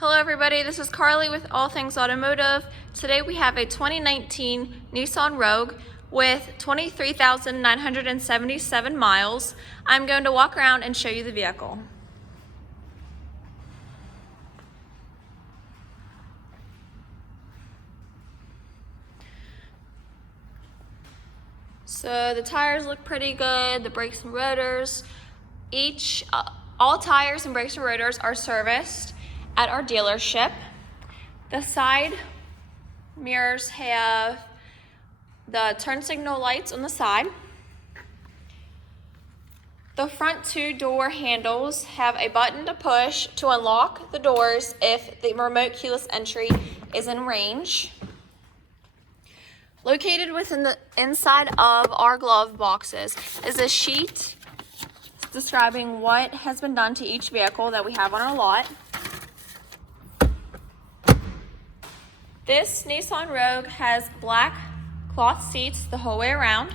Hello everybody, this is Carly with All Things Automotive. Today we have a 2019 Nissan Rogue with 23,977 miles. I'm going to walk around and show you the vehicle. So the tires look pretty good, the brakes and rotors. All tires and brakes and rotors are serviced at our dealership. The side mirrors have the turn signal lights on the side. The front two door handles have a button to push to unlock the doors if the remote keyless entry is in range. Located within the inside of our glove boxes is a sheet describing what has been done to each vehicle that we have on our lot. This Nissan Rogue has black cloth seats the whole way around.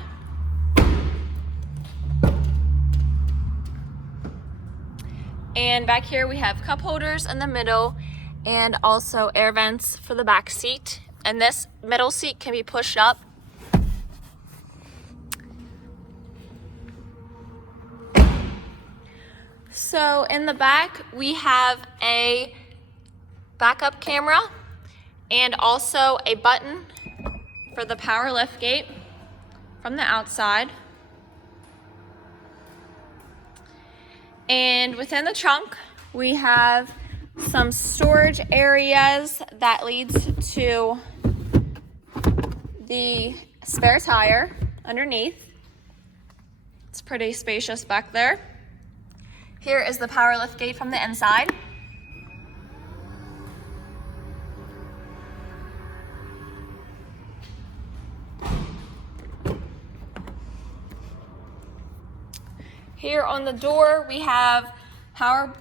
And back here we have cup holders in the middle and also air vents for the back seat. And this middle seat can be pushed up. So in the back we have a backup camera and also a button for the power lift gate from the outside. And within the trunk, we have some storage areas that leads to the spare tire underneath. It's pretty spacious back there. Here is the power lift gate from the inside. Here on the door, we have power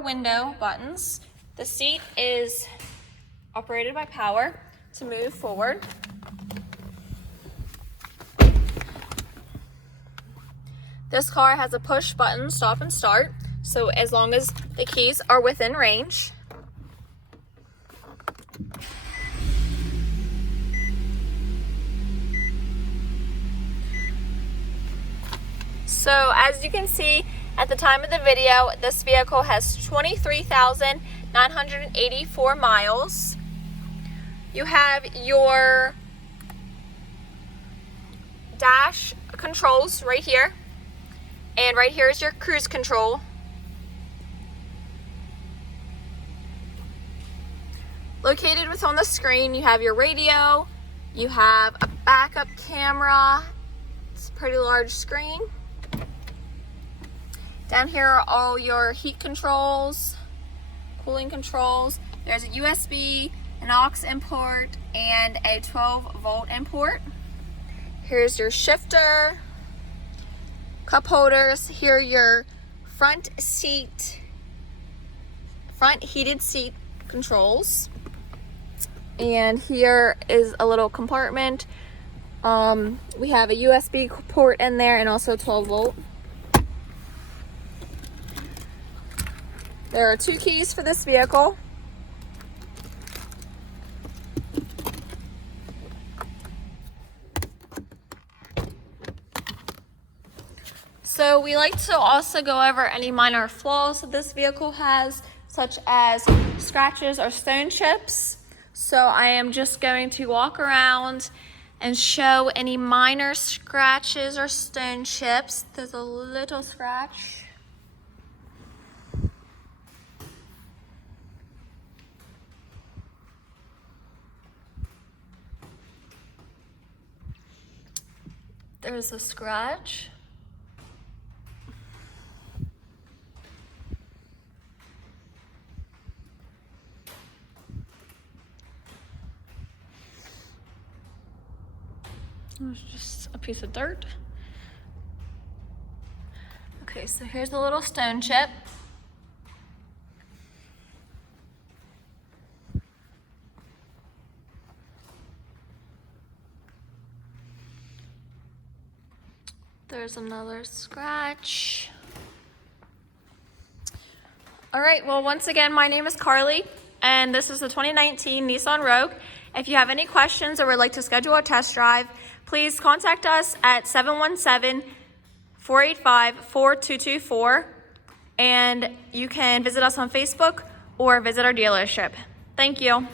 window buttons. The seat is operated by power to move forward. This car has a push button, stop and start, so as long as the keys are within range. So as you can see at the time of the video, this vehicle has 23,984 miles. You have your dash controls right here, and right here is your cruise control. Located within the screen, you have your radio, you have a backup camera. It's a pretty large screen. Down here are all your heat controls, cooling controls. There's a USB, an aux import, and a 12-volt import. Here's your shifter, cup holders. Here are your front heated seat controls. And here is a little compartment. We have a USB port in there and also 12-volt. There are two keys for this vehicle. So we like to also go over any minor flaws that this vehicle has, such as scratches or stone chips. So I am just going to walk around and show any minor scratches or stone chips. There's a little scratch. There's a scratch. There's just a piece of dirt. Okay, so here's a little stone chip. There's another scratch. All right, well, once again, my name is Carly and this is the 2019 Nissan Rogue. If you have any questions or would like to schedule a test drive, please contact us at 717-485-4224, and you can visit us on Facebook or visit our dealership. Thank you.